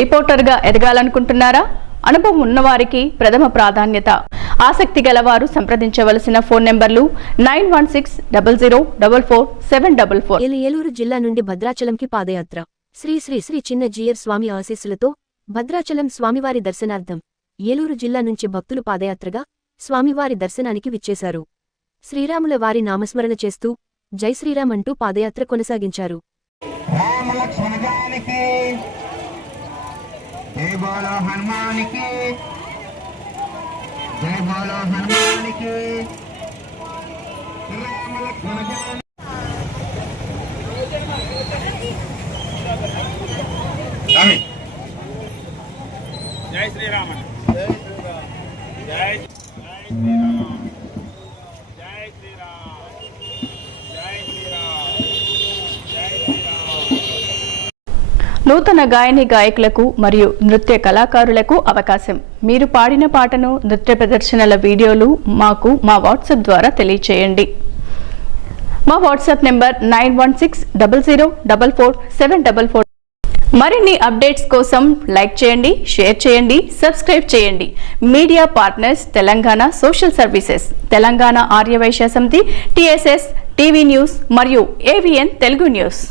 రిపోర్టర్గా ఎదగాలనుకుంటున్నారా? అనుభవం ఉన్నవారికి ప్రథమ ప్రాధాన్యత. ఆసక్తి గలవారు సంప్రదించవలసిన phone numbers nine one six double zero double four seven double four. ఏలు ఏలూరు జిల్లా నుండి భద్రాచలంకి పాదయాత్ర. శ్రీ శ్రీ శ్రీ చిన్న జీయర్ స్వామి ఆశీస్సులతో భద్రాచలం స్వామివారి దర్శనార్థం ఏలూరు జిల్లా నుంచి భక్తులు పాదయాత్రగా స్వామివారి దర్శనానికి విచ్చేశారు. శ్రీరాముల వారి నామస్మరణ చేస్తూ జై శ్రీరామ్ అంటూ పాదయాత్ర కొనసాగించారు. రామ లక్ష్మణ జానకి జై బోలో హనుమానికి జై బోలో హనుమానికి రామ లక్ష్మణ జానకి స్వామి జై శ్రీరామ జై జై శ్రీరామ్ జై శ్రీరామ్ జై శ్రీరామ్ జై శ్రీరామ్ నూతన గాయని గాయకులకు మరియు నృత్య కళాకారులకు అవకాశం. మీరు పాడిన పాటను నృత్య ప్రదర్శనల వీడియోలు మాకు మా వాట్సాప్ ద్వారా తెలియచేయండి. మా WhatsApp number nine one six double zero double four seven double four. మరిన్ని అప్డేట్స్ కోసం లైక్ చేయండి షేర్ చేయండి సబ్స్క్రైబ్ చేయండి. Media partners Telangana social services Telangana Aryavysya Samiti TSS TV news మరియు ఏవిఎన్ తెలుగు న్యూస్.